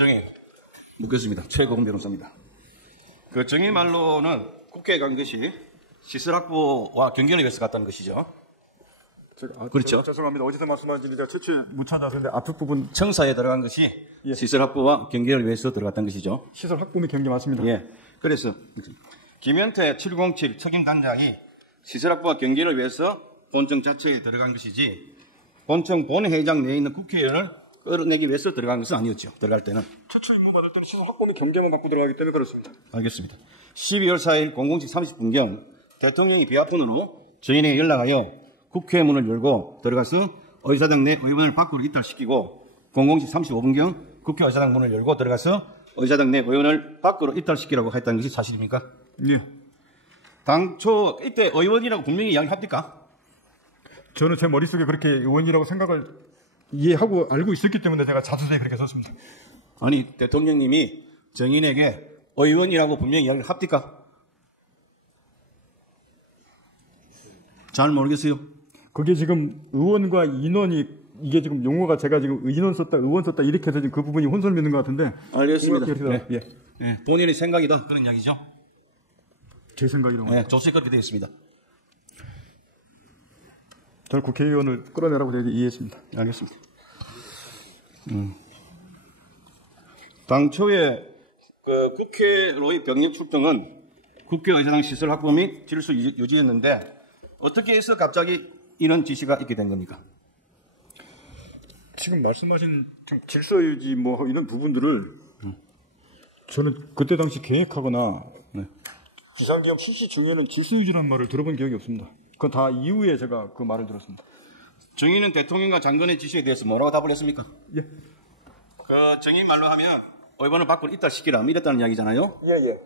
정의 묻겠습니다. 최고금 변호사입니다. 그 정의 말로는 국회에 간 것이 시설 확보와 경계를 위해서 갔다는 것이죠. 그렇죠. 죄송합니다. 어디서 말씀하시는지 제가 채취 못 찾아서는데 앞쪽 부분 청사에 들어간 것이 예. 시설 확보와 경계를 위해서 들어갔다는 것이죠. 시설 확보 및 경계 맞습니다. 예. 그래서 김현태 707 책임단장이 시설 확보와 경계를 위해서 본청 자체에 들어간 것이지 본청 본회의장 내에 있는 국회의원을 끌어내기 위해서 들어간 것은 아니었죠. 들어갈 때는. 최초 임무 받을 때는 시설 확보 및 경계만 갖고 들어가기 때문에 그렇습니다. 알겠습니다. 12월 4일 00시 30분경 대통령이 비아폰으로 저희에게 연락하여 국회 문을 열고 들어가서 의사당 내 의원을 밖으로 이탈시키고 00시 35분경 국회 의사당 문을 열고 들어가서 의사당 내 의원을 밖으로 이탈시키라고 했다는 것이 사실입니까? 예. 당초 이때 의원이라고 분명히 이야기합니까? 저는 제 머릿속에 그렇게 의원이라고 생각을 이해하고 알고 있었기 때문에 제가 자수서에 그렇게 썼습니다. 아니 대통령님이 정인에게 의원이라고 분명히 이야기를 합니까? 잘 모르겠어요. 그게 지금 의원과 인원이 이게 지금 용어가 제가 지금 인원 썼다 의원 썼다 이렇게 해서 지금 그 부분이 혼선이 있는 것 같은데. 알겠습니다. 네. 예. 네. 본인의 생각이다 그런 이야기죠. 제 생각이라고. 네, 조세 그렇게 되어 있습니다. 저는 국회의원을 끌어내라고 제가 이해했습니다. 알겠습니다. 당초에 그 국회로의 병력 출동은 국회의사당 시설 확보 및 질서 유지였는데 어떻게 해서 갑자기 이런 지시가 있게 된 겁니까? 지금 말씀하신 질서 유지 뭐 이런 부분들을 저는 그때 당시 계획하거나 비상계엄 실시 중에는 질서 유지라는 말을 들어본 기억이 없습니다. 그건 다 이후에 제가 그 말을 들었습니다. 정의는 대통령과 장관의 지시에 대해서 뭐라고 답을 했습니까? 예. 그 정의 말로 하면 의원을 밖으로 이탈시키라 이랬다는 이야기잖아요. 예.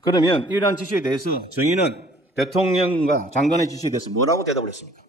그러면 이러한 지시에 대해서 정의는 대통령과 장관의 지시에 대해서 뭐라고 대답을 했습니까?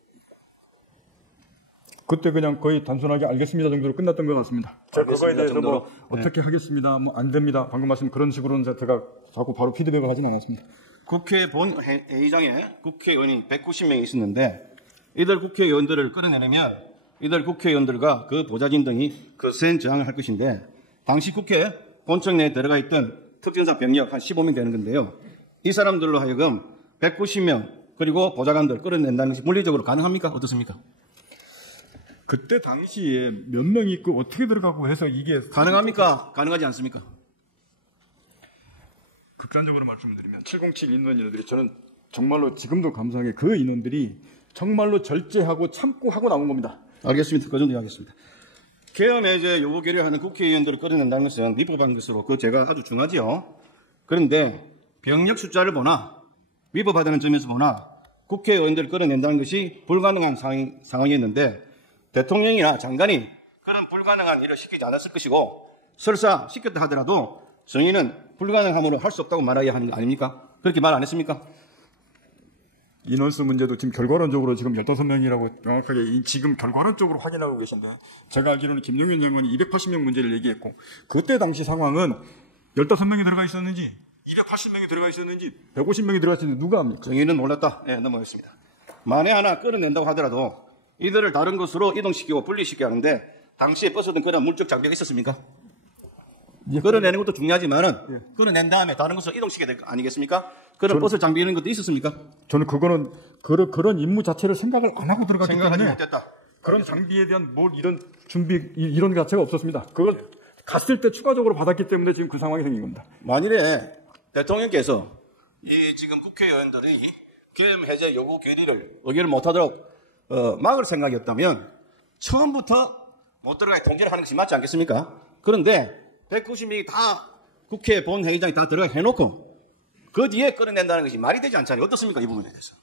그때 그냥 거의 단순하게 알겠습니다 정도로 끝났던 것 같습니다. 제가 그거에 대해서 정도로? 어떻게 하겠습니다, 뭐 안 됩니다. 방금 말씀 그런 식으로는 제가 자꾸 바로 피드백을 하진 않았습니다. 국회 본회의장에 국회의원이 190명이 있었는데 이들 국회의원들을 끌어내려면 이들 국회의원들과 그 보좌진 등이 거센 저항을 할 것인데 당시 국회 본청 내에 들어가 있던 특전사 병력 한 15명 되는 건데요. 이 사람들로 하여금 190명 그리고 보좌관들 끌어낸다는 것이 물리적으로 가능합니까? 어떻습니까? 그때 당시에 몇 명 있고 어떻게 들어가고 해서 이게 가능합니까? 가능하지 않습니까? 극단적으로 말씀드리면 707 인원들이 저는 정말로 지금도 감사하게 그 인원들이 정말로 절제하고 참고 하고 나온 겁니다. 알겠습니다. 그 정도 이야기했습니다. 계엄 해제 요구 결의하는 국회의원들을 끌어낸다는 것은 위법한 것으로 그 제가 아주 중하지요. 그런데 병력 숫자를 보나 위법하다는 점에서 보나 국회의원들을 끌어낸다는 것이 불가능한 상황이었는데 대통령이나 장관이 그런 불가능한 일을 시키지 않았을 것이고 설사 시켰다 하더라도 정의는 불가능함으로 할 수 없다고 말해야 하는 거 아닙니까? 그렇게 말 안 했습니까? 인원수 문제도 지금 결과론적으로 지금 15명이라고 명확하게 지금 결과론적으로 확인하고 계신데 제가 알기로는 김용현 장관이 280명 문제를 얘기했고 그때 당시 상황은 15명이 들어가 있었는지 280명이 들어가 있었는지 150명이 들어가 있었는지 누가 압니까? 정의는 몰랐다. 네, 넘어갔습니다. 만에 하나 끌어낸다고 하더라도 이들을 다른 곳으로 이동시키고 분리시켜야 하는데 당시에 버스든 그런 물적 장비가 있었습니까? 예. 끌어내는 것도 중요하지만은 끌어낸 다음에 다른 곳으로 이동시켜야 될 거 아니겠습니까? 그런 버스 장비 이런 것도 있었습니까? 저는 그거는 그런 임무 자체를 생각을 안 하고 들어갔기 생각하지 때문에 못했다. 그런 장비에 대한 뭘 이런 준비 이런 자체가 없었습니다. 그걸 갔을 때 추가적으로 받았기 때문에 지금 그 상황이 생긴 겁니다. 만일에 대통령께서 이 지금 국회의원들이 계엄 해제 요구 결의를 의결을 못하도록 막을 생각이었다면 처음부터 못 들어가게 통제를 하는 것이 맞지 않겠습니까? 그런데 190명이 다 국회 본회의장에 다 들어가 해놓고 그 뒤에 끌어낸다는 것이 말이 되지 않잖아요. 어떻습니까? 이 부분에 대해서.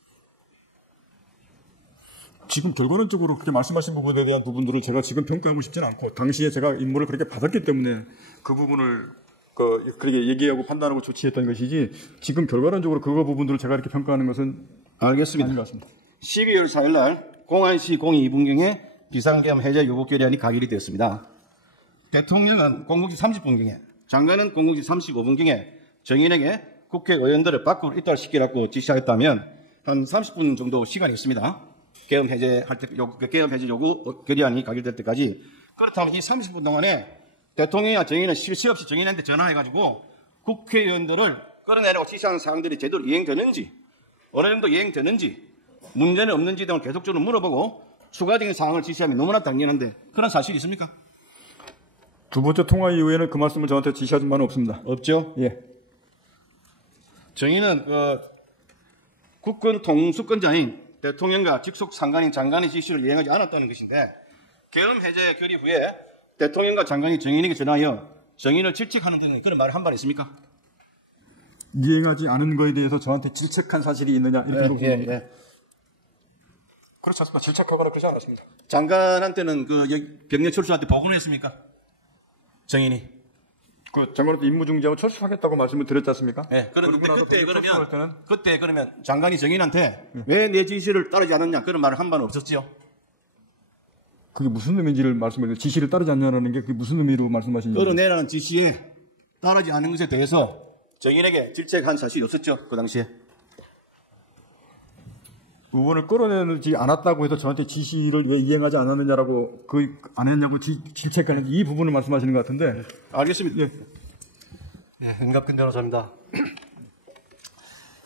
지금 결과론적으로 그렇게 말씀하신 부분에 대한 부분들을 제가 지금 평가하고 싶지는 않고 당시에 제가 임무를 그렇게 받았기 때문에 그 부분을 그렇게 얘기하고 판단하고 조치했던 것이지 지금 결과론적으로 그거 부분들을 제가 이렇게 평가하는 것은 알겠습니다. 아닌 것 같습니다. 12월 4일 날 공안시 02분경에 비상계엄 해제 요구 결의안이 가결이 되었습니다. 대통령은 00시 30분경에 장관은 00시 35분경에 정인에게 국회의원들을 밖으로 이탈시키라고 지시하였다면 한 30분 정도 시간이 있습니다. 계엄 해제 요구 결의안이 가결될 때까지. 그렇다면 이 30분 동안에 대통령이나 정의는 실시 없이 정의한테 전화해가지고 국회의원들을 끌어내라고 지시하는 사항들이 제대로 이행되는지, 어느 정도 이행되는지, 문제는 없는지 등을 계속적으로 물어보고 추가적인 사항을 지시하면 너무나 당연한데 그런 사실이 있습니까? 두 번째 통화 이후에는 그 말씀을 저한테 지시하신 바는 없습니다. 없죠. 예. 정의는 국군 통수권자인 대통령과 직속 상관인 장관의 지시를 이행하지 않았다는 것인데 계엄 해제 결의 후에 대통령과 장관이 정인에게 전하여 정인을 질책하는 등의 그런 말을 한 바 있습니까? 이행하지 않은 거에 대해서 저한테 질책한 사실이 있느냐 이렇게 물어보는 겁니다. 그렇지 않습니다. 질책하거나 그러지 않았습니다. 장관한테는 병력 철수한테 보고는 했습니까? 정인이. 그 장관한테 임무 중지하고 철수하겠다고 말씀을 드렸지 않습니까? 네. 그런데 철수할 때는 그때 그러면 장관이 정인한테 왜 내 지시를 따르지 않았냐 그런 말을 한 바는 없었지요? 그게 무슨 의미인지를 말씀을 지시를 따르지 않냐라는 게 그게 무슨 의미로 말씀하시는지. 끌어내라는 지시에 따르지 않은 것에 대해서 정인에게 질책한 사실이 없었죠? 그 당시에. 의원을 끌어내지 않았다고 해서 저한테 지시를 왜 이행하지 않았느냐라고 안 했냐고 질책하는 이 부분을 말씀하시는 것 같은데. 알겠습니다. 예. 네, 은갑근 변호사입니다.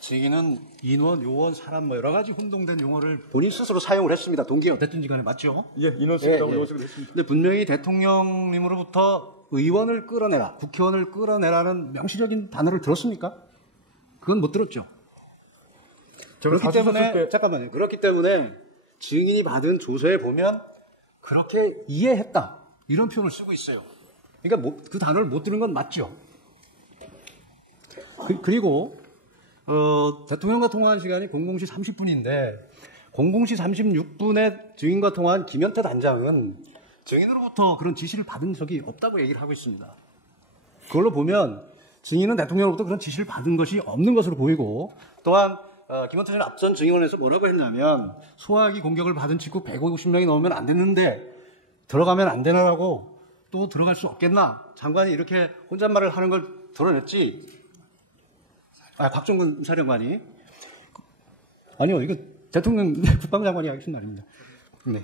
증인은 인원, 요원, 사람 여러 가지 혼동된 용어를 본인 스스로 사용을 했습니다. 동기가 어쨌든지 간에 맞죠? 예, 인원수라고 요식을 했습니다. 근데 분명히 대통령님으로부터 의원을 끌어내라, 국회의원을 끌어내라는 명시적인 단어를 들었습니까? 그건 못 들었죠. 그렇기 때문에 잠깐만요. 그렇기 때문에 증인이 받은 조서에 보면 그렇게 이해했다 이런 표현을 쓰고 있어요. 그러니까 그 단어를 못 들은 건 맞죠. 그리고 대통령과 통화한 시간이 00시 30분인데 00시 36분에 증인과 통화한 김현태 단장은 증인으로부터 그런 지시를 받은 적이 없다고 얘기를 하고 있습니다. 그걸로 보면 증인은 대통령으로부터 그런 지시를 받은 것이 없는 것으로 보이고 또한 김현태 전 앞선 증인원에서 뭐라고 했냐면 소화기 공격을 받은 직후 150명이 넘으면 안 됐는데 들어가면 안 되나라고 또 들어갈 수 없겠나 장관이 이렇게 혼잣말을 하는 걸 드러냈지. 박정근 사령관이 아니요 이거 대통령 국방장관이 하신 말입니다. 네.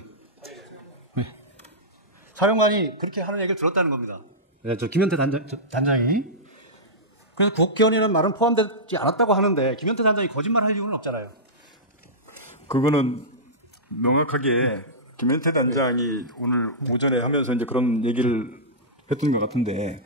사령관이 그렇게 하는 얘기를 들었다는 겁니다. 네, 저 김현태 단장이. 그래서 국회의원이라는 말은 포함되지 않았다고 하는데 김현태 단장이 거짓말할 이유는 없잖아요. 그거는 명확하게 김현태 단장이 오늘 오전에 하면서 이제 그런 얘기를 했던 것 같은데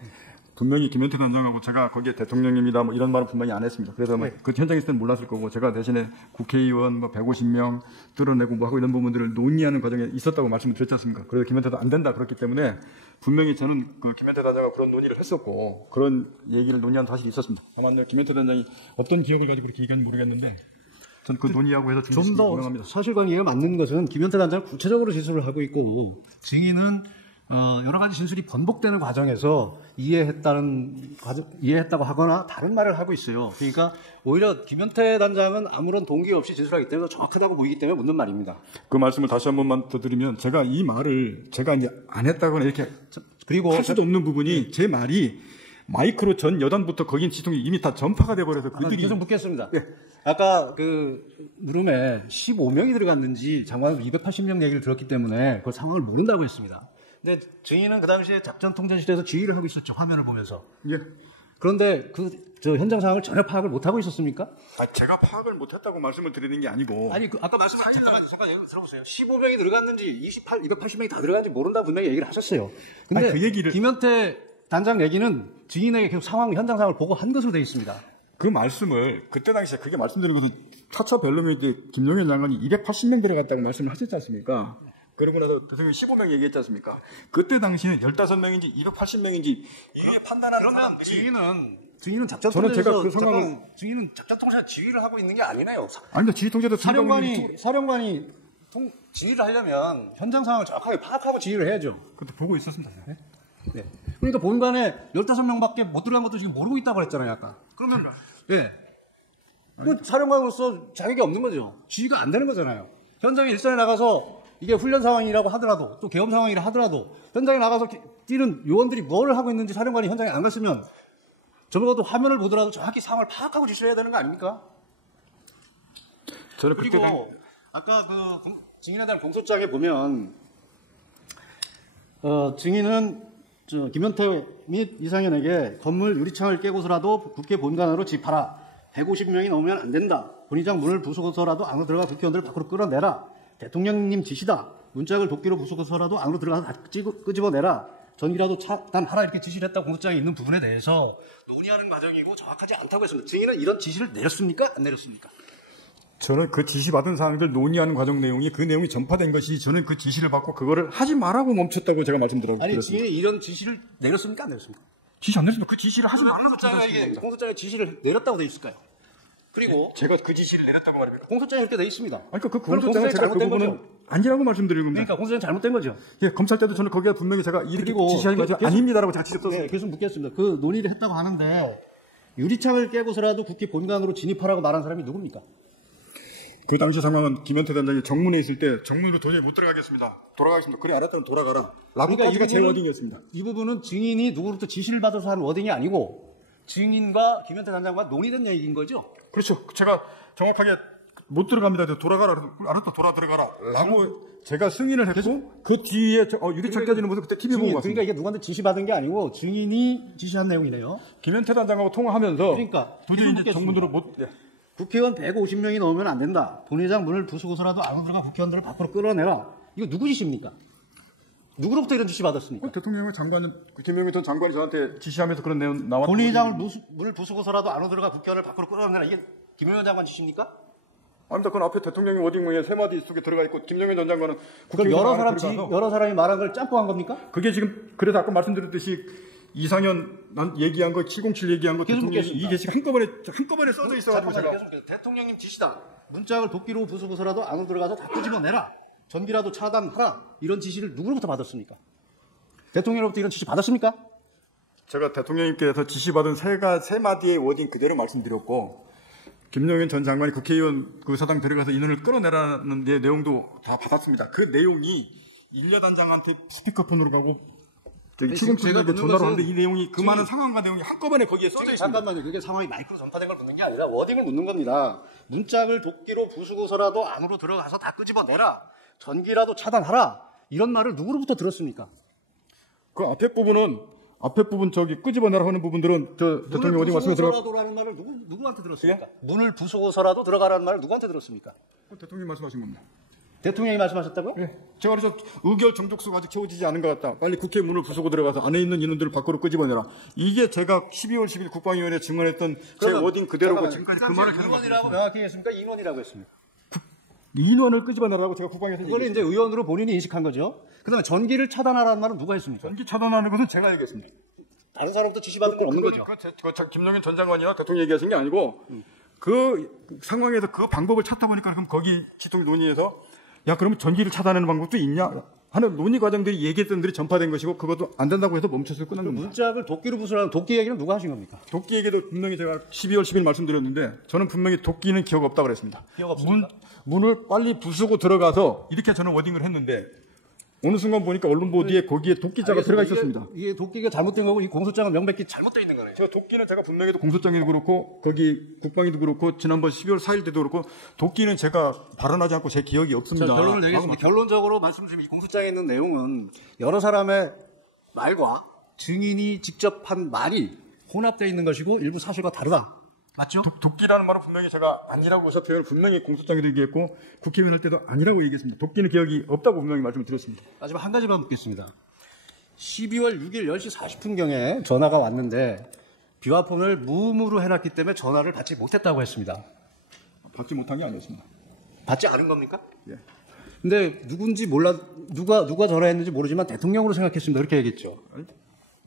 분명히 김현태 단장하고 제가 거기에 대통령입니다 뭐 이런 말은 분명히 안 했습니다. 그래서 그 현장에 있을 때는 몰랐을 거고 제가 대신에 국회의원 뭐 150명 뚫어내고 뭐 하고 이런 부분들을 논의하는 과정에 있었다고 말씀을 드렸지 않습니까? 그래서 김현태도 안 된다 그렇기 때문에 분명히 저는 그 김현태 단장과 그런 논의를 했었고 그런 얘기를 논의한 사실이 있었습니다. 다만 김현태 단장이 어떤 기억을 가지고 그렇게 얘기하는지 모르겠는데 전 그 논의하고 해서 좀 더 사실관계에 맞는 것은 김현태 단장은 구체적으로 진술을 하고 있고 증인은 여러 가지 진술이 번복되는 과정에서 이해했다고 하거나 다른 말을 하고 있어요. 그러니까 오히려 김현태 단장은 아무런 동기 없이 진술하기 때문에 정확하다고 보이기 때문에 묻는 말입니다. 그 말씀을 다시 한 번만 더 드리면 제가 이 말을 제가 이제 안 했다거나 이렇게 그리고 할 수도 없는 부분이 제 말이 마이크로 전 여단부터 거긴 지통이 이미 다 전파가 돼버려서 그들이 좀 묻겠습니다. 예. 아까 그 물음에 15명이 들어갔는지 장관은 280명 얘기를 들었기 때문에 그 상황을 모른다고 했습니다. 근데 증인은 그 당시에 작전통전실에서 지휘를 하고 있었죠. 화면을 보면서. 예. 그런데 저 현장 상황을 전혀 파악을 못 하고 있었습니까? 제가 파악을 못했다고 말씀을 드리는 게 아니고. 아니 아까 말씀하신 잠깐 얘기 들어보세요. 15명이 들어갔는지 280명이 다 들어갔는지 모른다고 분명히 얘기를 하셨어요. 근데 그 얘기를 김현태 단장 얘기는 증인에게 계속 현장 상황을 보고 한 것으로 되어 있습니다. 그 말씀을 그때 당시에 그게 말씀드린 것은 차차 벨로미 때 김용현 장관이 280명 들어갔다고 말씀을 하셨지 않습니까? 그러고 나서 대통령이 15명 얘기했지 않습니까? 그때 당시에 15명인지 280명인지 이게 판단하는 그러면 증인은 저는 제가 그 상황을 증인은 작전통제에서 지휘를 하고 있는 게 아니네요. 아닙니다. 지휘 통제도 사령관이 지휘를 하려면 현장 상황을 정확하게 파악하고 지휘를 해야죠. 그때 보고 있었습니다. 네. 그러니까 본관에 15명밖에 못 들어간 것도 지금 모르고 있다고 그랬잖아요, 아까. 그러면 예. 사령관으로서 자격이 없는 거죠. 지휘가 안 되는 거잖아요. 현장에 일선에 나가서 이게 훈련 상황이라고 하더라도 또 계엄 상황이라 하더라도 현장에 나가서 뛰는 요원들이 뭘 하고 있는지 사령관이 현장에 안 갔으면 적어도 화면을 보더라도 정확히 상황을 파악하고 지시를 해야 되는 거 아닙니까? 저는 그리고 아까 그 증인에 대한 공소장에 보면 증인은 김현태 및 이상현에게 건물 유리창을 깨고서라도 국회 본관으로 집하라. 150명이 넘으면 안 된다. 본의장 문을 부수고서라도 안으로 들어가 국회의원들을 밖으로 끌어내라. 대통령님 지시다. 문짝을 도끼로 부수고서라도 안으로 들어가서 다 끄집어내라. 전기라도 차단하라. 이렇게 지시를 했다고 공소장에 있는 부분에 대해서 논의하는 과정이고 정확하지 않다고 했습니다. 증인은 이런 지시를 내렸습니까? 안 내렸습니까? 저는 그 지시받은 사항들 논의하는 과정 내용이 그 내용이 전파된 것이 저는 그 지시를 받고 그거를 하지 말라고 멈췄다고 제가 말씀드렸습니다. 아니, 증인이 이런 지시를 내렸습니까? 안 내렸습니까? 지시 안 내렸습니다. 그 지시를 하지 말라고 공소장에, 공소장에 지시를 내렸다고 돼 있을까요? 그리고 제가 그 지시를 내렸다고 말입니다. 공소장에 이렇게 돼 있습니다. 아니, 그 그럼 공소장은 제가 그 잘못된 부분은 거죠? 아니라고 말씀드리는 겁니다. 그러니까 공소장 잘못된 거죠. 예, 검찰 때도 저는 거기에 분명히 제가 이렇게 그리고 지시한 것이 계속- 아닙니다라고 제가 직접 썼습니다. 네, 계속 묻겠습니다. 그 논의를 했다고 하는데 유리창을 깨고서라도 국회 본관으로 진입하라고 말한 사람이 누굽니까? 그 당시 상황은 김현태 단장이 정문에 있을 때 정문으로 도저히 못 들어가겠습니다. 돌아가겠습니다. 그래 알았다면 돌아가라. 라고까지가 제 워딩이었습니다. 이 부분은 증인이 누구로부터 지시를 받아서 한 워딩이 아니고 증인과 김현태 단장과 논의된 얘기인 거죠? 그렇죠. 제가 정확하게 못 들어갑니다. 돌아가라. 알았다. 돌아 들어가라. 라고 제가 승인을 했고 그 뒤에 유리창 깨지는 모습 그때 TV 보고 증인, 봤습니다. 그러니까 이게 누구한테 지시받은 게 아니고 증인이 지시한 내용이네요. 김현태 단장하고 통화하면서 그러니까 도저히 이제 계속 정문으로 묻겠습니다. 못 국회의원 150명이 넘으면 안 된다. 본회장 문을 부수고서라도 안으로 들어가 국회의원들을 밖으로 끌어내라. 이거 누구 지시입니까? 누구로부터 이런 지시 받았습니까? 대통령의 장관은 김영희 전 장관이 저한테 지시하면서 그런 내용 나왔던 본회의장을 문을 부수고서라도 안으로 들어가 국회의원을 밖으로 끌어내라. 이게 김영현 장관 지시입니까? 아닙니다. 그건 앞에 대통령이 워딩문에 세 마디 속에 들어가 있고 김영희 전 장관은 그럼 국회의원 안에 들어가서 여러 사람이 말한 걸 짬뽕한 겁니까? 그게 지금 그래서 아까 말씀드렸듯이 이상현 난 얘기한 거 707 얘기한 거 계속 대통령이 묻겠습니다. 이게 지금 한꺼번에 써져 있어가지고 제가 계속 대통령님 지시다. 문짝을 도끼로 부수고서라도 안으로 들어가서 다 끄집어내라. 전기라도 차단하라. 이런 지시를 누구로부터 받았습니까? 대통령으로부터 이런 지시 받았습니까? 제가 대통령님께서 지시받은 세 마디의 워딩 그대로 말씀드렸고 김용현 전 장관이 국회의원 그 사당 들어가서 인원을 끌어내라는 내용도 다 받았습니다. 그 내용이 일여단장한테 스피커폰으로 가고 저기 지금 지금 제가 제가 묻는 전화를 것은 하는데 이 내용이 그 많은 상황과 내용이 한꺼번에 거기에 써져 있습니다. 잠깐만요. 그게 상황이 마이크로 전파된 걸 묻는 게 아니라 워딩을 묻는 겁니다. 문짝을 도끼로 부수고서라도 안으로 들어가서 다 끄집어내라. 전기라도 차단하라. 이런 말을 누구로부터 들었습니까? 그 앞에 부분 저기 끄집어내라 하는 부분들은 저 대통령 어디 말씀에 들어 부수고서라도라는 말을 누구한테 들었습니까? 문을 부수고서라도 들어가라는 말을 누구한테 들었습니까? 대통령이 말씀하신 겁니다. 대통령이 말씀하셨다고요? 예. 제가 그래서 의결 정족수가 아직 채워지지 않은 것 같다. 빨리 국회 문을 부수고 들어가서 안에 있는 인원들을 밖으로 끄집어내라. 이게 제가 12월 10일 국방위원회에 증언했던 제 워딩 그대로고 지금까지 그 말을 계속 인원이라고 명확히 했습니까? 인원이라고 했습니까? 인원을 끄집어내라고 제가 국방위에서 그걸 이제 의원으로 본인이 인식한 거죠. 그다음에 전기를 차단하라는 말은 누가 했습니까? 전기 차단하는 것은 제가 얘기했습니다. 다른 사람부터 지시받은 건 없는 거죠. 김용현 전 장관이나 대통령이 얘기하신 게 아니고 그 상황에서 그 방법을 찾다 보니까 그럼 거기 기통 논의에서 야 그러면 전기를 차단하는 방법도 있냐 하는 논의 과정들이 얘기했던 들이 전파된 것이고 그것도 안 된다고 해서 멈춰서 끝난 겁니다. 문짝을 도끼로 부수라는 도끼 얘기는 누가 하신 겁니까? 도끼 얘기도 분명히 제가 12월 10일 말씀드렸는데 저는 분명히 도끼는 기억 없다고 그랬습니다. 기억 없습니까? 문을 빨리 부수고 들어가서 이렇게 저는 워딩을 했는데 어느 순간 보니까 언론 보도에 거기에 도끼자가 들어가 있었습니다. 이게 도끼가 잘못된 거고 이 공소장은 명백히 잘못되어 있는 거네요. 저 도끼는 제가 분명히도 공소장에도 그렇고 거기 국방위도 그렇고 지난번 12월 4일 때도 그렇고 도끼는 제가 발언하지 않고 제 기억이 없습니다. 자, 결론을 내겠습니다. 결론적으로 말씀드리면 이 공소장에 있는 내용은 여러 사람의 말과 증인이 직접 한 말이 혼합되어 있는 것이고 일부 사실과 다르다. 맞죠? 도끼라는 말은 분명히 제가 아니라고 해서 표현을 분명히 공소장에도 얘기했고 국회의원 할 때도 아니라고 얘기했습니다. 도끼는 기억이 없다고 분명히 말씀을 드렸습니다. 마지막 한 가지만 묻겠습니다. 12월 6일 10시 40분경에 전화가 왔는데 비화폰을 무음으로 해놨기 때문에 전화를 받지 못했다고 했습니다. 받지 못한 게 아니었습니다. 받지 않은 겁니까? 예. 근데 누군지 몰라, 누가 전화했는지 모르지만 대통령으로 생각했습니다. 그렇게 얘기했죠.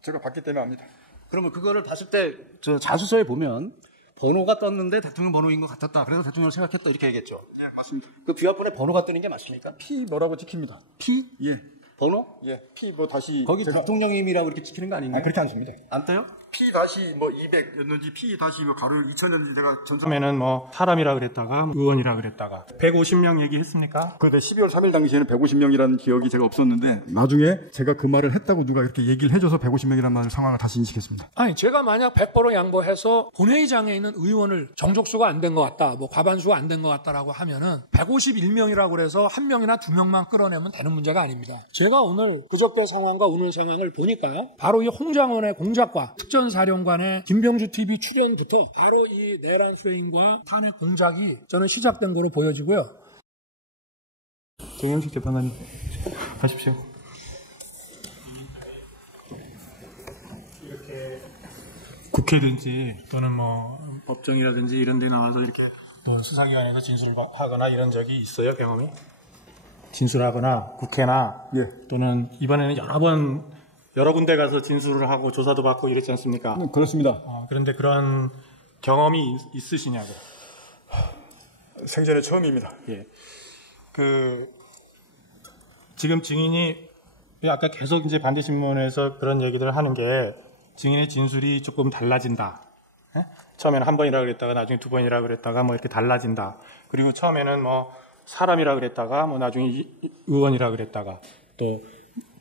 제가 받기 때문에 압니다. 그러면 그거를 봤을 때 저 자수서에 보면 번호가 떴는데 대통령 번호인 것 같았다. 그래서 대통령을 생각했다. 이렇게 얘기했죠. 네, 맞습니다. 그 비화폰에 번호가 뜨는 게 맞습니까? P 뭐라고 찍힙니다. P? 예. 번호? 예. P 뭐 다시 거기 제가 대통령님이라고 이렇게 찍히는 거 아닌가요? 그렇게 안 씁니다. 안 떠요? P-200였는지 P-가로 2000였는지 제가 처음에는 뭐 사람이라 그랬다가 의원이라 그랬다가 150명 얘기했습니까? 그런데 12월 3일 당시에는 150명이라는 기억이 제가 없었는데 나중에 제가 그 말을 했다고 누가 이렇게 얘기를 해줘서 150명이라는 상황을 다시 인식했습니다. 아니 제가 만약 100% 양보해서 본회의장에 있는 의원을 정족수가 안 된 것 같다, 뭐 과반수가 안 된 것 같다라고 하면은 151명이라고 그래서 한 명이나 두 명만 끌어내면 되는 문제가 아닙니다. 제가 오늘 그저께 상황과 오늘 상황을 보니까 바로 이 홍장원의 공작과 특전사령관의 김병주 TV 출연부터 바로 이 내란 수행과 탄핵 공작이 저는 시작된 거로 보여지고요. 정영식 재판관님 가십시오. 국회든지 또는 뭐 법정이라든지 이런 데 나와서 이렇게 뭐 수사기관에서 진술을 하거나 이런 적이 있어요, 경험이? 진술하거나 국회나 또는 이번에는 여러 군데 가서 진술을 하고 조사도 받고 이랬지 않습니까? 그렇습니다. 그런데 그런 경험이 있으시냐고? 생전에 처음입니다. 예. 지금 증인이 아까 계속 이제 반대신문에서 그런 얘기들을 하는 게 증인의 진술이 조금 달라진다. 예? 처음에는 한 번이라 그랬다가 나중에 두 번이라 그랬다가 뭐 이렇게 달라진다. 그리고 처음에는 뭐 사람이라 그랬다가 뭐 나중에 의원이라 그랬다가 또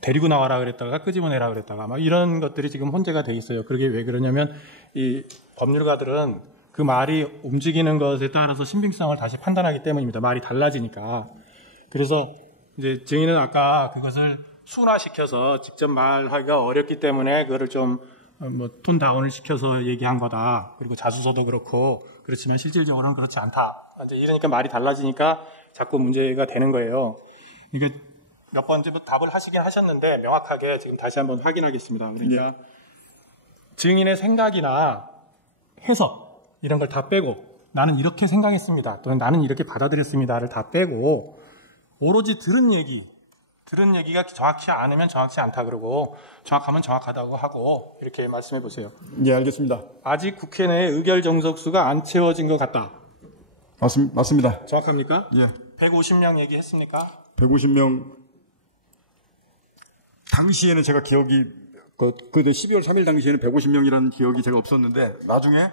데리고 나와라 그랬다가 끄집어내라 그랬다가 막 이런 것들이 지금 혼재가 돼 있어요. 그게 왜 그러냐면 이 법률가들은 그 말이 움직이는 것에 따라서 신빙성을 다시 판단하기 때문입니다. 말이 달라지니까. 그래서 이제 증인은 아까 그것을 순화시켜서 직접 말하기가 어렵기 때문에 그거를 좀 톤 다운을 시켜서 얘기한 거다. 그리고 자수서도 그렇고 그렇지만 실질적으로는 그렇지 않다. 이제 이러니까 말이 달라지니까 자꾸 문제가 되는 거예요. 그러니까 몇 번째 답을 하시긴 하셨는데 명확하게 지금 다시 한번 확인하겠습니다. 그러니까 증인의 생각이나 해석 이런 걸 다 빼고 나는 이렇게 생각했습니다. 또는 나는 이렇게 받아들였습니다를 다 빼고 오로지 들은 얘기가 정확히 않으면 정확치 않다 그러고 정확하면 정확하다고 하고 이렇게 말씀해 보세요. 예, 알겠습니다. 아직 국회 내에 의결 정석수가 안 채워진 것 같다. 맞습니다. 정확합니까? 예. 150명 얘기했습니까? 150명 당시에는 제가 기억이 12월 3일 당시에는 150명이라는 기억이 제가 없었는데 나중에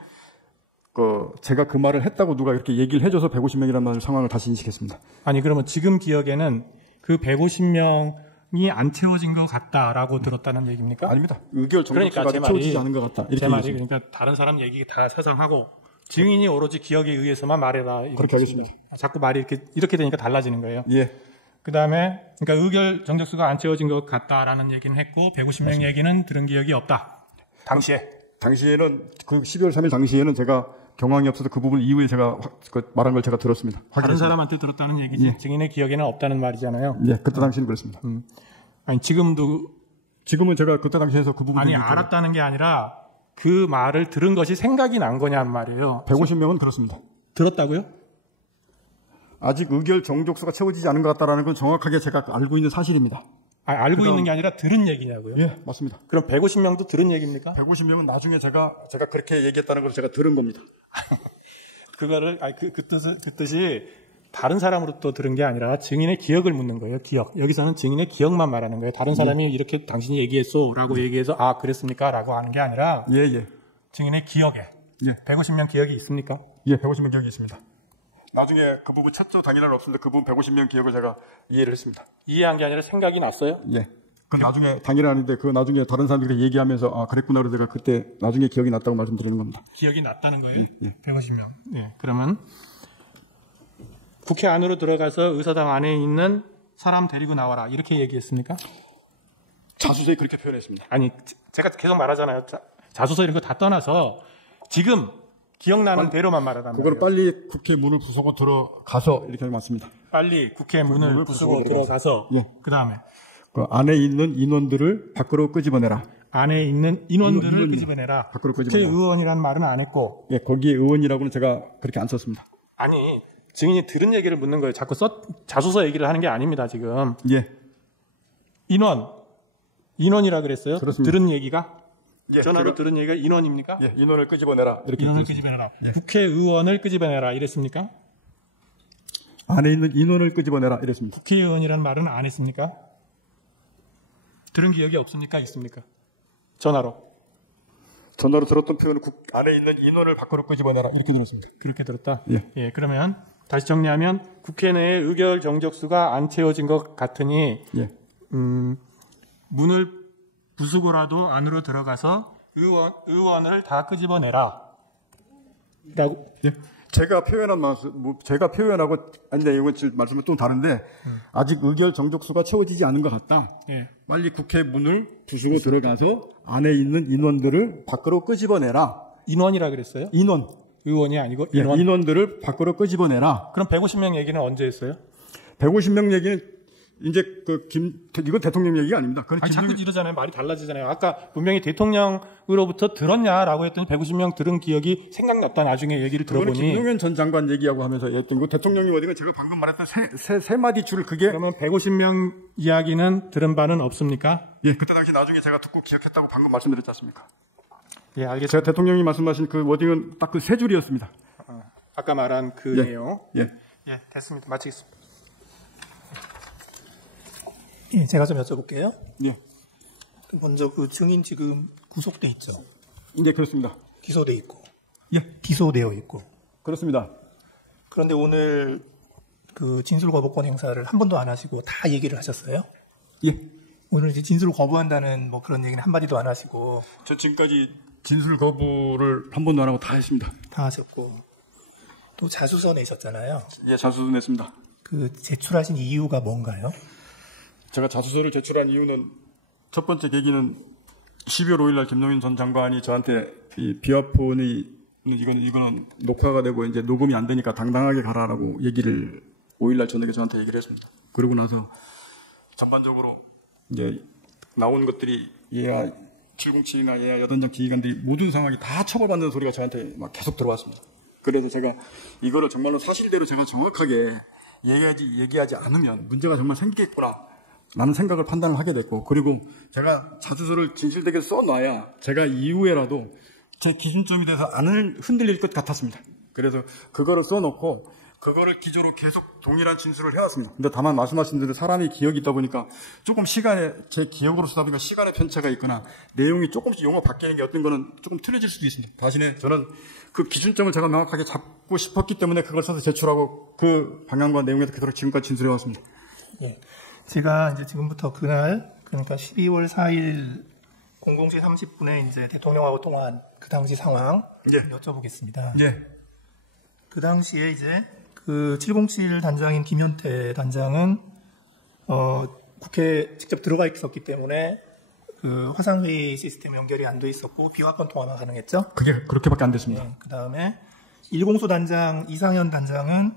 제가 그 말을 했다고 누가 이렇게 얘기를 해줘서 150명이라는 상황을 다시 인식했습니다. 아니 그러면 지금 기억에는 그 150명이 안 채워진 것 같다라고 들었다는 얘기입니까? 아닙니다. 의결 정석수가 그러니까 채워지지 않은 것 같다. 제 말이 그러니까 다른 사람 얘기 다 사상하고 증인이 오로지 기억에 의해서만 말해라. 그렇게 하겠습니다. 자꾸 말이 이렇게 되니까 달라지는 거예요. 예. 그 다음에 그러니까 의결 정석수가 안 채워진 것 같다라는 얘기는 했고 150명 맞습니다. 얘기는 들은 기억이 없다. 당시에는 그 12월 3일 당시에는 제가 경황이 없어서 그 부분 이후에 제가 말한 걸 제가 들었습니다. 다른 사람한테 들었다는 얘기지 예. 증인의 기억에는 없다는 말이잖아요. 예, 그때 당시는 그렇습니다. 아니 지금은 제가 그때 당시에서 그 부분 아니 알았다는 게 아니라 그 말을 들은 것이 생각이 난 거냔 말이에요. 150명은 들었습니다. 들었다고요? 아직 의결 정족수가 채워지지 않은 것 같다라는 건 정확하게 제가 알고 있는 사실입니다. 알고 있는 게 아니라 들은 얘기냐고요? 예, 맞습니다. 그럼 150명도 들은 얘기입니까? 150명은 나중에 제가 그렇게 얘기했다는 걸 제가 들은 겁니다. 그거를 그 뜻이 다른 사람으로부터 들은 게 아니라 증인의 기억을 묻는 거예요. 기억. 여기서는 증인의 기억만 말하는 거예요. 다른 사람이 이렇게 당신이 얘기했어라고 얘기해서 그랬습니까라고 하는 게 아니라 증인의 기억에 150명 기억이 있습니까? 예, 150명 기억이 있습니다. 나중에 그 부분 쳤죠. 당연한 없습니다. 그 부분 150명 기억을 제가 이해를 했습니다. 이해한 게 아니라 생각이 났어요? 예. 그 나중에 당연히 아닌데 그 나중에 다른 사람들이 얘기하면서 그랬구나 그래서 제가 그때 나중에 기억이 났다고 말씀드리는 겁니다. 기억이 났다는 거예요? 150명. 예. 그러면 국회 안으로 들어가서 의사당 안에 있는 사람 데리고 나와라 이렇게 얘기했습니까? 자수서에 그렇게 표현했습니다. 아니 제가 계속 말하잖아요. 자수서 이런 거 다 떠나서 지금 기억나는 대로만 말하단 말이에요. 그걸 빨리 국회 문을 부수고 들어가서 이렇게 맞습니다. 빨리 국회 문을 부수고 들어가서 그 다음에 그 안에 있는 인원들을 밖으로 끄집어내라. 안에 있는 인원들을 끄집어내라. 밖으로 끄집어내라. 국회의원이란 말은 안 했고 거기에 의원이라고는 제가 그렇게 안 썼습니다. 아니 증인이 들은 얘기를 묻는 거예요. 자꾸 자수서 얘기를 하는 게 아닙니다. 지금 인원이라 그랬어요? 그렇습니다. 들은 얘기가? 전화로 들은 얘기가 인원입니까? 인원을 끄집어내라. 이렇게 인원을 끄집어내라. 국회의원을 끄집어내라 이랬습니까? 안에 있는 인원을 끄집어내라 이랬습니다. 국회의원이란 말은 안 했습니까? 들은 기억이 없습니까? 있습니까? 전화로 전화로 들었던 표현은 국 안에 있는 인원을 밖으로 끄집어내라 이렇게 들었습니다. 그렇게 들었다. 예. 그러면 다시 정리하면 국회 내에 의결 정적수가 안 채워진 것 같으니 예. 문을 부수고라도 안으로 들어가서 의원을 다 끄집어내라. 라고. 예. 제가 표현하고 아니 내용은 지금 말씀은 좀 다른데 아직 의결 정족수가 채워지지 않은 것 같다. 예. 빨리 국회 문을 부수고 들어가서 안에 있는 인원들을 밖으로 끄집어내라. 인원이라 그랬어요? 인원. 의원이 아니고 예, 인원. 인원들을 밖으로 끄집어내라. 그럼 150명 얘기는 언제 했어요? 150명 얘기는 이제 이건 대통령 얘기가 아닙니다. 그건 아니, 자꾸 이러잖아요. 말이 달라지잖아요. 아까 분명히 대통령으로부터 들었냐라고 했더니 150명 들은 기억이 생각났다. 나중에 얘기를 그거는 들어보니. 김용현 전 장관 얘기하고 하면서 했던 거 대통령이 어디가 제가 방금 말했던 세 마디 줄 그게 그러면 150명 이야기는 들은 바는 없습니까? 예 그때 당시 나중에 제가 듣고 기억했다고 방금 말씀드렸지 않습니까? 예, 알겠습니다. 제가 대통령이 말씀하신 그 워딩은 딱 그 세 줄이었습니다. 아까 말한 그 예. 내용. 예. 예, 됐습니다. 마치겠습니다. 예, 제가 좀 여쭤볼게요. 예. 먼저 그 증인 지금 구속돼 있죠. 네 그렇습니다. 기소돼 있고. 예. 기소되어 있고. 그렇습니다. 그런데 오늘 그 진술 거부권 행사를 한 번도 안 하시고 다 얘기를 하셨어요? 예. 오늘 이제 진술을 거부한다는 뭐 그런 얘기는 한마디도 안 하시고 저 지금까지 진술 거부를 한 번도 안 하고 다 했습니다. 다 하셨고 또 자수서 내셨잖아요. 예, 자수서 냈습니다. 그 제출하신 이유가 뭔가요? 제가 자수서를 제출한 이유는 첫 번째 계기는 12월 5일 날 김용현 전 장관이 저한테 이 비화폰이 이거는 녹화가 되고 이제 녹음이 안 되니까 당당하게 가라라고 얘기를 5일 날 저녁에 저한테 얘기를 했습니다. 그러고 나서 전반적으로 이제 나온 것들이 얘야 707이나 얘야 여단장 지휘관들이 모든 상황이 다 처벌받는 소리가 저한테 막 계속 들어왔습니다. 그래서 제가 이거를 정말로 사실대로 제가 정확하게 얘기하지 않으면 문제가 정말 생기겠구나 라는 생각을 판단을 하게 됐고, 그리고 제가 자수서를 진실되게 써놔야 제가 이후에라도 제 기준점이 돼서 안 흔들릴 것 같았습니다. 그래서 그거를 써놓고 그거를 기조로 계속 동일한 진술을 해왔습니다. 근데 다만 말씀하신 대로 사람이 기억이 있다 보니까 조금 제 기억으로 쓰다 보니까 시간의 편차가 있거나 내용이 조금씩 용어 바뀌는 게 어떤 거는 조금 틀려질 수도 있습니다. 대신에 저는 그 기준점을 제가 명확하게 잡고 싶었기 때문에 그걸 써서 제출하고 그 방향과 내용에서 그대로 지금까지 진술해왔습니다. 예. 제가 이제 지금부터 그날, 그러니까 12월 4일 00시 30분에 이제 대통령하고 통화한 그 당시 상황 예. 여쭤보겠습니다. 예. 그 당시에 이제 그 707 단장인 김현태 단장은 국회에 직접 들어가 있었기 때문에 그 화상회의 시스템 연결이 안 돼 있었고 비화폰 통화만 가능했죠. 그게 그렇게밖에 안 됐습니다. 네, 그 다음에 1공수 단장 이상현 단장은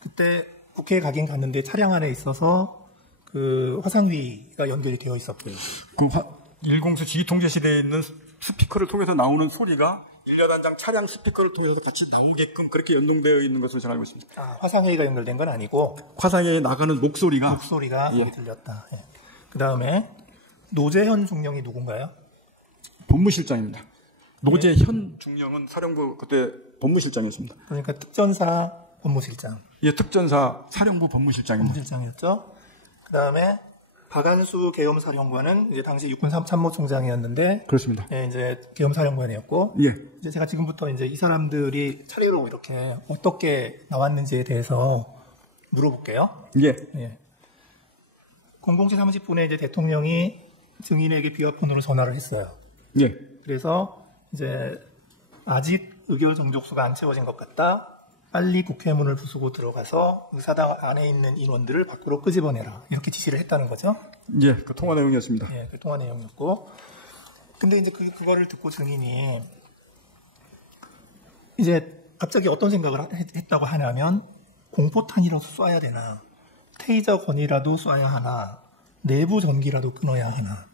그때 국회에 가긴 갔는데 차량 안에 있어서 그 화상회의가 연결이 되어 있었고요. 그 1공수 지휘통제실에 있는 스피커를 통해서 나오는 소리가 일야단장 차량 스피커를 통해서 같이 나오게끔 그렇게 연동되어 있는 것으로 제가 알고 있습니다. 아, 화상회의가 연결된 건 아니고 화상에 나가는 목소리가 예. 들렸다. 예. 그 다음에 노재현 중령이 누군가요? 법무실장입니다. 노재현 중령은 사령부 그때 법무실장이었습니다. 그러니까 특전사 법무실장. 예, 특전사 사령부 법무실장입니다. 법무실장이었죠. 그 다음에 박안수 계엄사령관은 이제 당시 육군 참모총장이었는데, 그렇습니다. 예, 이제 계엄사령관이었고, 예. 이제 제가 지금부터 이제 이 사람들이 차례로 이렇게 어떻게 나왔는지에 대해서 물어볼게요. 예. 예. 00시 30분에 이제 대통령이 증인에게 비화폰으로 전화를 했어요. 예. 그래서 이제 아직 의결 정족수가 안 채워진 것 같다. 빨리 국회문을 부수고 들어가서 의사당 안에 있는 인원들을 밖으로 끄집어내라. 이렇게 지시를 했다는 거죠. 예, 그 통화 내용이었습니다. 예, 그 통화 내용이었고. 근데 이제 그거를 듣고 증인이 이제 갑자기 어떤 생각을 했다고 하냐면 공포탄이라도 쏴야 되나, 테이저 건이라도 쏴야 하나, 내부 전기라도 끊어야 하나.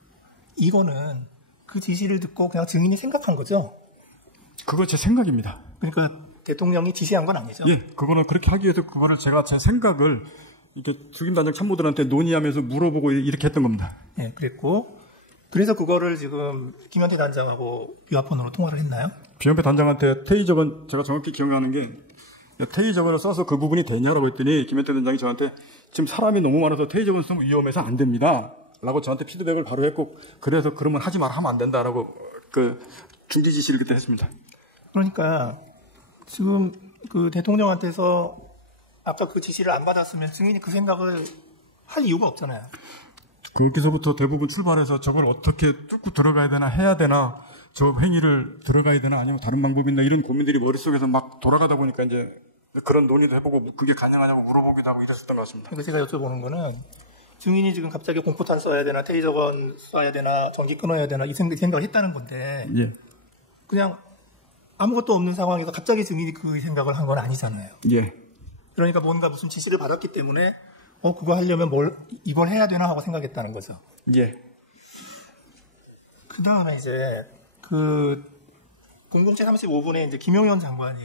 이거는 그 지시를 듣고 그냥 증인이 생각한 거죠. 그거 제 생각입니다. 그러니까 대통령이 지시한 건 아니죠. 예, 그거는 그렇게 하기 위해서 그거를 제가 제 생각을 이렇게 주임단장 참모들한테 논의하면서 물어보고 이렇게 했던 겁니다. 예, 그랬고 그래서 그거를 지금 김현태 단장하고 비화폰으로 통화를 했나요? 비현태 단장한테 테이저건 제가 정확히 기억나는 게 테이저건을 써서 그 부분이 되냐라고 했더니 김현태 단장이 저한테 지금 사람이 너무 많아서 테이저건 쓰면 위험해서 안 됩니다. 라고 저한테 피드백을 바로 했고 그래서 그러면 하지 마라 하면 안 된다라고 그 중지 지시를 그때 했습니다. 그러니까 지금 그 대통령한테서 아까 그 지시를 안 받았으면 증인이 그 생각을 할 이유가 없잖아요. 거기서부터 대부분 출발해서 저걸 어떻게 뚫고 들어가야 되나 해야 되나 저 행위를 들어가야 되나 아니면 다른 방법이 있나 이런 고민들이 머릿속에서 막 돌아가다 보니까 이제 그런 논의도 해보고 그게 가능하냐고 물어보기도 하고 이랬었던 것 같습니다. 그러니까 제가 여쭤보는 거는 증인이 지금 갑자기 공포탄 써야 되나 테이저건 쏴야 되나 전기 끊어야 되나 이 생각을 했다는 건데 예. 그냥 아무것도 없는 상황에서 갑자기 증인이 그 생각을 한 건 아니잖아요. 예. 그러니까 뭔가 무슨 지시를 받았기 때문에 그거 하려면 이걸 해야 되나 하고 생각했다는 거죠. 예. 그 다음에 이제 그 00시 35분에 이제 김용현 장관이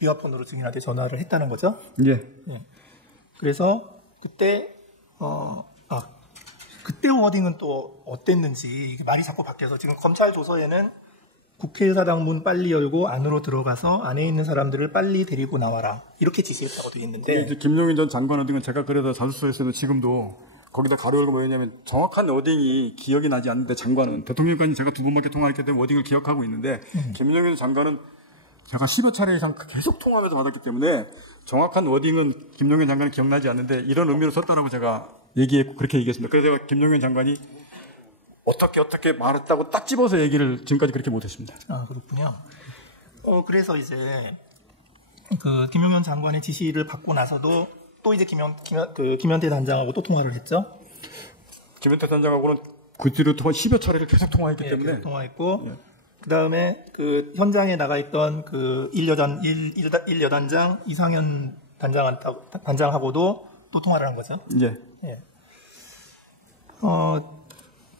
비화폰으로 증인한테 전화를 했다는 거죠. 예. 예. 그래서 그때 그때 워딩은 또 어땠는지 이게 말이 자꾸 바뀌어서 지금 검찰 조서에는 국회의사당 문 빨리 열고 안으로 들어가서 안에 있는 사람들을 빨리 데리고 나와라 이렇게 지시했다고 되어 있는데 이제 김용인 전 장관 어딩은 제가 그래서 자수서에서도 지금도 거기다 가로 열고 뭐였냐면 정확한 워딩이 기억이 나지 않는데 장관은 대통령까지 제가 2번밖에 통화했기 때문에 워딩을 기억하고 있는데 김용인 장관은 제가 10여 차례 이상 계속 통화하면서 받았기 때문에 정확한 워딩은 김용인 장관은 기억나지 않는데 이런 의미로 썼다라고 제가 얘기했고 그렇게 얘기했습니다. 그래서 제가 김용인 장관이 어떻게 말했다고 딱 집어서 얘기를 지금까지 그렇게 못했습니다. 아, 그렇군요. 그래서 이제 그 김용현 장관의 지시를 받고 나서도 또 이제 김현태 단장하고 또 통화를 했죠. 김현태 단장하고는 그 뒤로 10여 차례를 계속 통화했기 때문에 계속 통화했고 그 다음에 그 현장에 나가 있던 그 1여단장 이상현 단장하고도 또 통화를 한 거죠. 예. 예.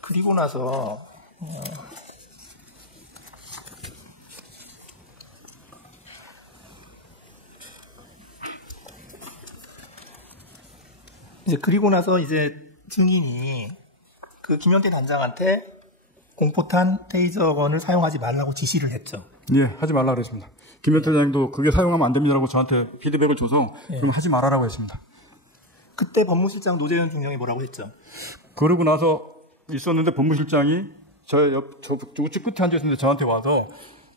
그리고 나서 이제 증인이 그 김현태 단장한테 공포탄 테이저건을 사용하지 말라고 지시를 했죠. 예, 하지 말라고 그랬습니다. 김현태 단장도 그게 사용하면 안 됩니다라고 저한테 피드백을 줘서 그럼 하지 말아라고 했습니다. 그때 법무실장 노재현 중령이 뭐라고 했죠? 그러고 나서 있었는데 법무실장이 저 우측 끝에 앉아있는데 저한테 와서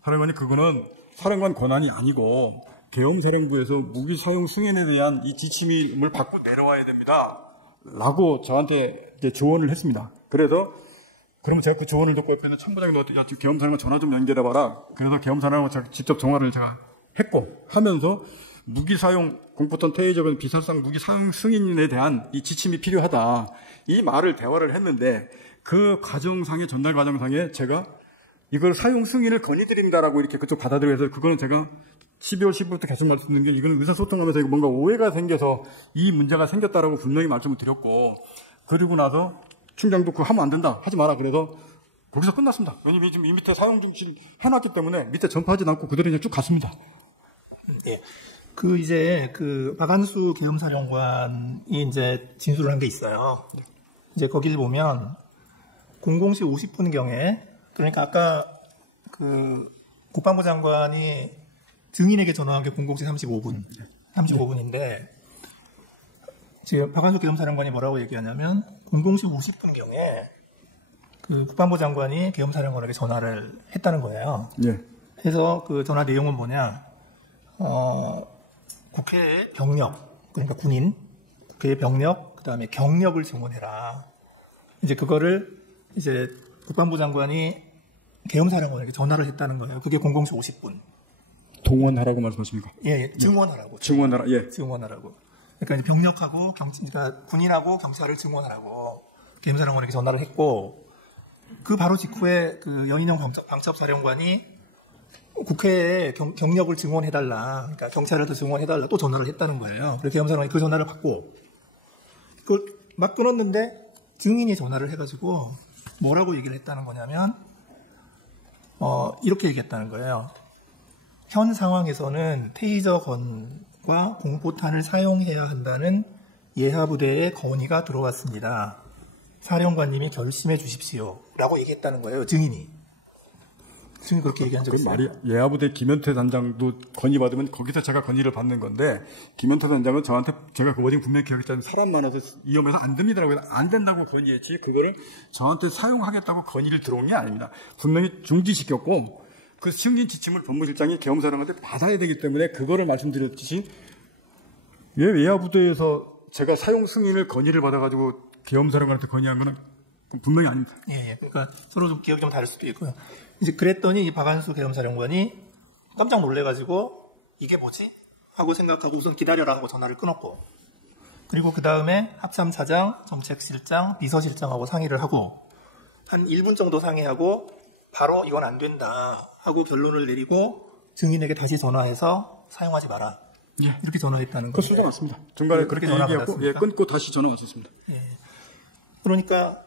사령관이 그거는 사령관 권한이 아니고 계엄사령부에서 무기 사용 승인에 대한 이 지침을 받고 내려와야 됩니다. 라고 저한테 이제 조언을 했습니다. 그래서 그러면 제가 그 조언을 듣고 옆에 있는 참부장님한테 야, 지금 계엄사령관 전화 좀 연결해봐라. 그래서 계엄사령관 직접 전화를 제가 했고 하면서 무기 사용 공포탄 테이저건 비살상 무기 사용 승인에 대한 이 지침이 필요하다. 이 말을 대화를 했는데 그 과정상의 전달 과정상에 제가 이걸 사용 승인을 건의드립니다라고 이렇게 그쪽 받아들여서 그거는 제가 12월 10일부터 계속 말씀드린 게 이거는 의사소통하면서 이거 뭔가 오해가 생겨서 이 문제가 생겼다라고 분명히 말씀을 드렸고 그리고 나서 충장도 그거 하면 안 된다 하지 마라 그래서 거기서 끝났습니다. 왜냐면 지금 이 밑에 사용 중심 해놨기 때문에 밑에 전파하지 않고 그대로 그냥 쭉 갔습니다. 예. 이제 박한수 계엄사령관이 이제 진술을 한 게 있어요. 이제 거기를 보면 00시 50분경에 그러니까 아까 국방부 장관이 증인에게 전화한 게 00시 35분인데 지금 박한수 계엄사령관이 뭐라고 얘기하냐면 00시 50분경에 국방부 장관이 계엄사령관에게 전화를 했다는 거예요. 예. 그래서 그 전화 내용은 뭐냐? 국회의 병력, 그러니까 군인, 국회의 병력, 그 다음에 경력을 증원해라. 이제 그거를 이제 국방부 장관이 계엄사령관에게 전화를 했다는 거예요. 그게 00시 50분. 동원하라고 말씀하십니까? 예, 증원하라고. 증원하라, 예. 증원하라고. 그러니까 이제 병력하고 그러니까 군인하고 경찰을 증원하라고 계엄사령관에게 전화를 했고, 그 바로 직후에 그 연인영 방첩사령관이 국회에 경력을 증원해달라. 그러니까 경찰을 더 증원해달라. 또 전화를 했다는 거예요. 그래서 계엄사령관이 그 전화를 받고, 그걸 막 끊었는데 증인이 전화를 해가지고 뭐라고 얘기를 했다는 거냐면, 이렇게 얘기했다는 거예요. 현 상황에서는 테이저건과 공포탄을 사용해야 한다는 예하부대의 건의가 들어왔습니다. 사령관님이 결심해 주십시오. 라고 얘기했다는 거예요, 증인이. 증인이 그렇게 얘기한 적이 있어요. 말이 예하부대 김현태 단장도 건의받으면 거기서 제가 건의를 받는 건데 김현태 단장은 저한테 제가 그 워딩 분명히 기억했잖아요. 사람 많아서 위험해서 안 됩니다라고 해서 안 된다고 건의했지 그거를 저한테 사용하겠다고 건의를 들어온 게 아닙니다. 분명히 중지시켰고 그 승인 지침을 법무실장이 계엄사령한테 받아야 되기 때문에 그거를 말씀드렸듯이 왜 외화부대에서 제가 사용 승인을 건의를 받아가지고 계엄사령한테 건의한 거는 분명히 아닙니다. 예. 그러니까 서로 좀 기억이 좀 다를 수도 있고요. 이제 그랬더니 이 박한수 계엄사령관이 깜짝 놀래가지고 이게 뭐지? 하고 생각하고 우선 기다려라 하고 전화를 끊었고, 그리고 그 다음에 합참차장, 정책실장, 비서실장하고 상의를 하고 한 1분 정도 상의하고 바로 이건 안 된다 하고 결론을 내리고 증인에게 다시 전화해서 사용하지 마라. 이렇게 전화했다는 거죠. 그렇습니다. 맞습니다. 중간에 그렇게 전화 얘기했고 받았습니까? 끊고 다시 전화 왔었습니다. 그러니까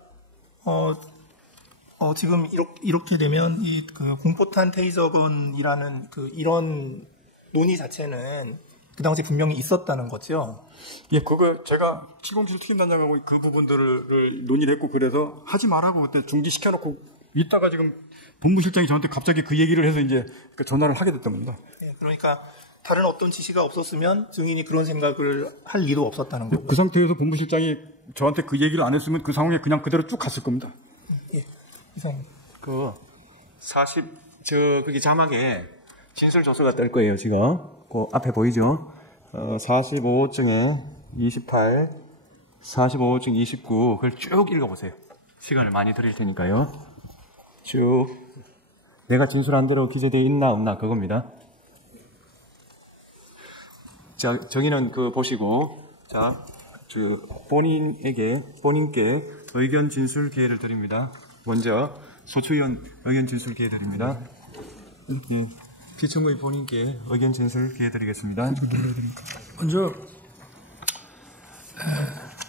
지금 이렇게 되면 이 그 공포탄 테이저건이라는 그 이런 논의 자체는 그 당시 분명히 있었다는 거죠. 예, 그거 제가 707 특임단장하고 그 부분들을 논의를 했고 그래서 하지 말라고 그때 중지시켜놓고 있다가 지금 본부실장이 저한테 갑자기 그 얘기를 해서 이제 그 전화를 하게 됐던 겁니다. 예, 그러니까 다른 어떤 지시가 없었으면 증인이 그런 생각을 할 리도 없었다는 거고. 그 상태에서 본부실장이 저한테 그 얘기를 안 했으면 그 상황에 그냥 그대로 쭉 갔을 겁니다. 예, 이상. 그게 자막에 진술 조서가 뜰 거예요, 지금. 그 앞에 보이죠? 45호증에 28, 45호증 29, 그걸 쭉 읽어보세요. 시간을 많이 드릴 테니까요. 쭉. 내가 진술한 대로 기재되어 있나, 없나, 그겁니다. 자, 정의는 보시고, 자, 본인께 의견 진술 기회를 드립니다. 먼저, 소추위원 의견 진술 기회 드립니다. 예. 피청구의 본인께 의견 진술 기회 드리겠습니다. 먼저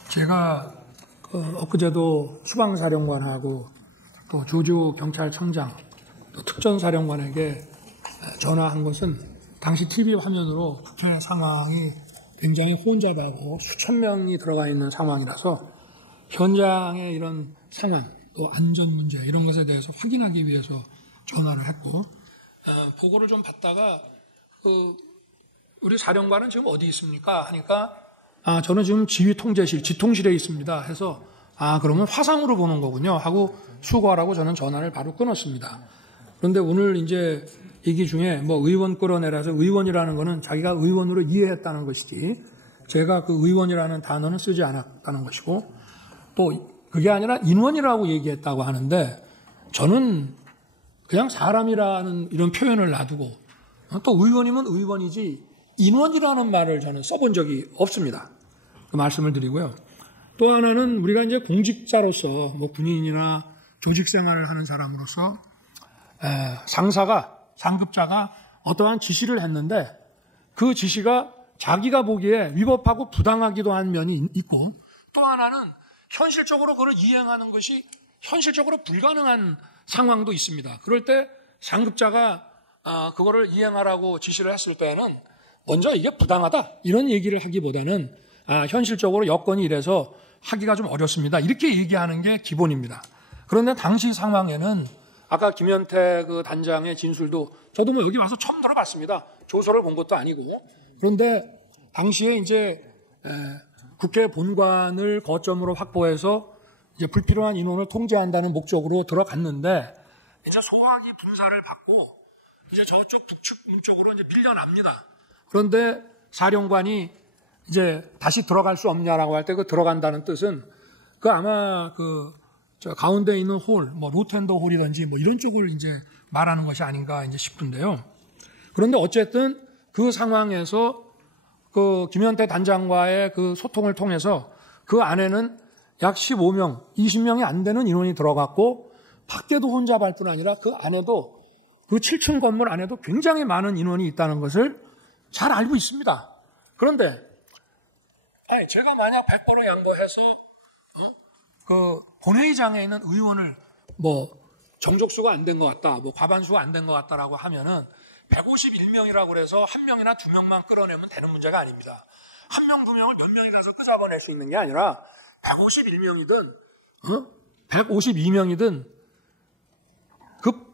제가 엊그제도 수방사령관하고 또 조주경찰청장 또 특전사령관에게 전화한 것은 당시 TV 화면으로 국회 상황이 굉장히 혼잡하고 수천 명이 들어가 있는 상황이라서 현장의 이런 상황 또 안전 문제 이런 것에 대해서 확인하기 위해서 전화를 했고, 보고를 좀 받다가 우리 사령관은 지금 어디 있습니까? 하니까 저는 지금 지휘통제실, 지통실에 있습니다. 해서 그러면 화상으로 보는 거군요 하고 수고하라고 저는 전화를 바로 끊었습니다. 그런데 오늘 이제 얘기 중에 뭐 의원 끌어내라서 의원이라는 거는 자기가 의원으로 이해했다는 것이지 제가 그 의원이라는 단어는 쓰지 않았다는 것이고, 또 그게 아니라 인원이라고 얘기했다고 하는데 저는 그냥 사람이라는 이런 표현을 놔두고 또 의원이면 의원이지 인원이라는 말을 저는 써본 적이 없습니다. 그 말씀을 드리고요. 또 하나는 우리가 이제 공직자로서 뭐 군인이나 조직 생활을 하는 사람으로서 상급자가 어떠한 지시를 했는데 그 지시가 자기가 보기에 위법하고 부당하기도 한 면이 있고, 또 하나는 현실적으로 그걸 이행하는 것이 현실적으로 불가능한 상황도 있습니다. 그럴 때 상급자가 그거를 이행하라고 지시를 했을 때는 먼저 이게 부당하다 이런 얘기를 하기보다는 현실적으로 여건이 이래서 하기가 좀 어렵습니다 이렇게 얘기하는 게 기본입니다. 그런데 당시 상황에는 아까 김현태 그 단장의 진술도 저도 뭐 여기 와서 처음 들어봤습니다. 조서를 본 것도 아니고. 그런데 당시에 이제 국회 본관을 거점으로 확보해서 이제 불필요한 인원을 통제한다는 목적으로 들어갔는데 이제 소화기 분사를 받고 이제 저쪽 북측문 쪽으로 이제 밀려납니다. 그런데 사령관이 이제 다시 들어갈 수 없냐라고 할 때 그 들어간다는 뜻은 그 아마 저 가운데 있는 홀, 뭐 로텐더 홀이든지 뭐 이런 쪽을 이제 말하는 것이 아닌가 이제 싶은데요. 그런데 어쨌든 그 상황에서 그 김현태 단장과의 그 소통을 통해서 그 안에는 약 15명, 20명이 안 되는 인원이 들어갔고 밖에도 혼잡할 뿐 아니라 그 안에도 그 7층 건물 안에도 굉장히 많은 인원이 있다는 것을 잘 알고 있습니다. 그런데 제가 만약 100%로 양보해서 그 본회의장에 있는 의원을 뭐 정족수가 안 된 것 같다, 뭐 과반수가 안 된 것 같다라고 하면은 151명이라고 그래서 한 명이나 두 명만 끌어내면 되는 문제가 아닙니다. 한 명, 두 명을 몇 명이 돼서 끄잡아낼 수 있는 게 아니라 151명이든 152명이든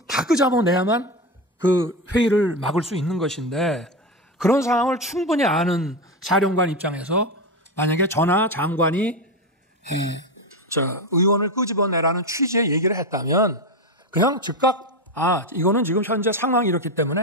다 끄잡아내야만 그 회의를 막을 수 있는 것인데, 그런 상황을 충분히 아는 사령관 입장에서 만약에 전하 장관이 의원을 끄집어내라는 취지의 얘기를 했다면 그냥 즉각 이거는 지금 현재 상황이 이렇기 때문에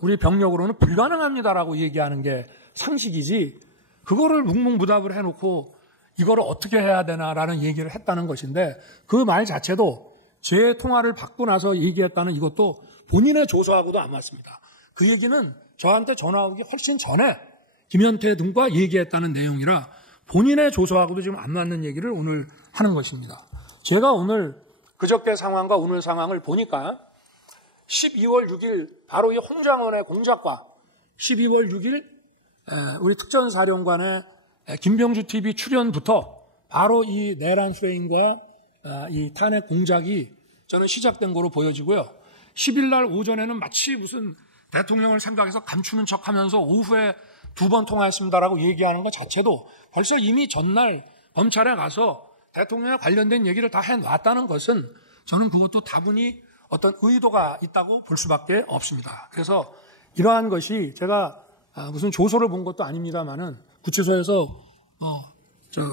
우리 병력으로는 불가능합니다라고 얘기하는 게 상식이지, 그거를 묵묵부답을 해놓고 이거를 어떻게 해야 되나라는 얘기를 했다는 것인데, 그 말 자체도 제 통화를 받고 나서 얘기했다는 이것도 본인의 조서하고도 안 맞습니다. 그 얘기는 저한테 전화 오기 훨씬 전에 김현태 등과 얘기했다는 내용이라 본인의 조서하고도 지금 안 맞는 얘기를 오늘 하는 것입니다. 제가 오늘 그저께 상황과 오늘 상황을 보니까 12월 6일 바로 이 홍장원의 공작과 12월 6일 우리 특전사령관의 김병주 TV 출연부터 바로 이 내란 프레임과 이 탄핵 공작이 저는 시작된 거로 보여지고요. 10일 날 오전에는 마치 무슨 대통령을 생각해서 감추는 척하면서 오후에 2번 통화했습니다라고 얘기하는 것 자체도 벌써 이미 전날 검찰에 가서 대통령에 관련된 얘기를 다 해놨다는 것은 저는 그것도 다분히 어떤 의도가 있다고 볼 수밖에 없습니다. 그래서 이러한 것이 제가 무슨 조서를 본 것도 아닙니다만은 구치소에서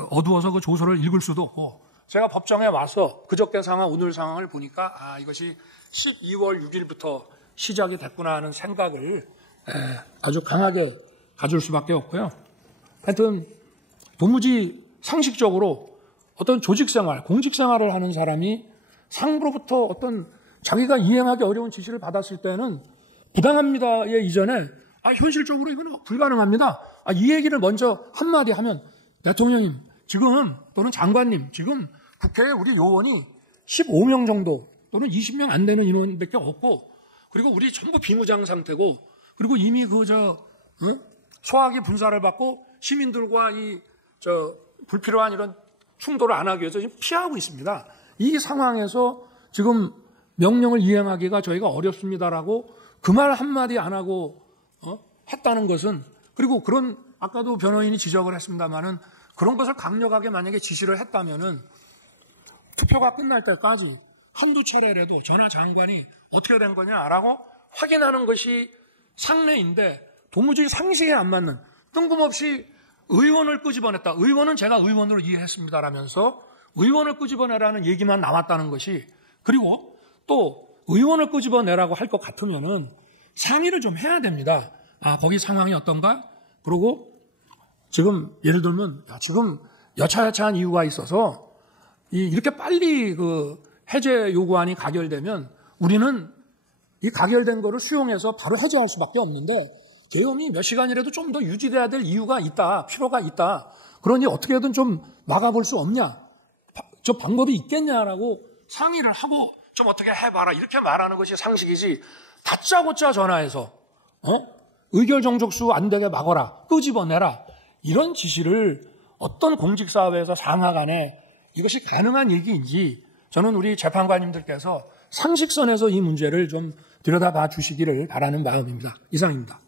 어두워서 그 조서를 읽을 수도 없고, 제가 법정에 와서 그저께 상황, 오늘 상황을 보니까 이것이 12월 6일부터 시작이 됐구나 하는 생각을 아주 강하게 가질 수밖에 없고요. 하여튼 도무지 상식적으로 어떤 조직생활, 공직생활을 하는 사람이 상부로부터 어떤 자기가 이행하기 어려운 지시를 받았을 때는 부당합니다의 이전에 현실적으로 이건 불가능합니다. 이 얘기를 먼저 한마디 하면, 대통령님 지금 또는 장관님 지금 국회에 우리 요원이 15명 정도 또는 20명 안 되는 인원밖에 없고, 그리고 우리 전부 비무장 상태고, 그리고 이미 소화기 분사를 받고 시민들과 불필요한 이런 충돌을 안 하기 위해서 지금 피하고 있습니다. 이 상황에서 지금 명령을 이행하기가 저희가 어렵습니다라고 그 말 한마디 안 하고 했다는 것은, 그리고 그런 아까도 변호인이 지적을 했습니다마는 그런 것을 강력하게 만약에 지시를 했다면은 투표가 끝날 때까지 한두 차례라도 전하 장관이 어떻게 된 거냐라고 확인하는 것이 상례인데, 도무지 상식에 안 맞는, 뜬금없이 의원을 끄집어냈다. 의원은 제가 의원으로 이해했습니다라면서 의원을 끄집어내라는 얘기만 나왔다는 것이, 그리고 또 의원을 끄집어내라고 할 것 같으면은 상의를 좀 해야 됩니다. 거기 상황이 어떤가? 그리고 지금 예를 들면 지금 여차여차한 이유가 있어서 이렇게 빨리 해제 요구안이 가결되면 우리는 이 가결된 거를 수용해서 바로 해제할 수밖에 없는데, 계엄이 몇 시간이라도 좀 더 유지돼야 될 이유가 있다, 필요가 있다. 그러니 어떻게든 좀 막아볼 수 없냐, 저 방법이 있겠냐라고 상의를 하고 좀 어떻게 해봐라 이렇게 말하는 것이 상식이지, 다짜고짜 전화해서 의결 정족수 안 되게 막아라, 끄집어내라, 이런 지시를 어떤 공직사회에서 상하간에 이것이 가능한 얘기인지 저는 우리 재판관님들께서 상식선에서 이 문제를 좀 들여다봐 주시기를 바라는 마음입니다. 이상입니다.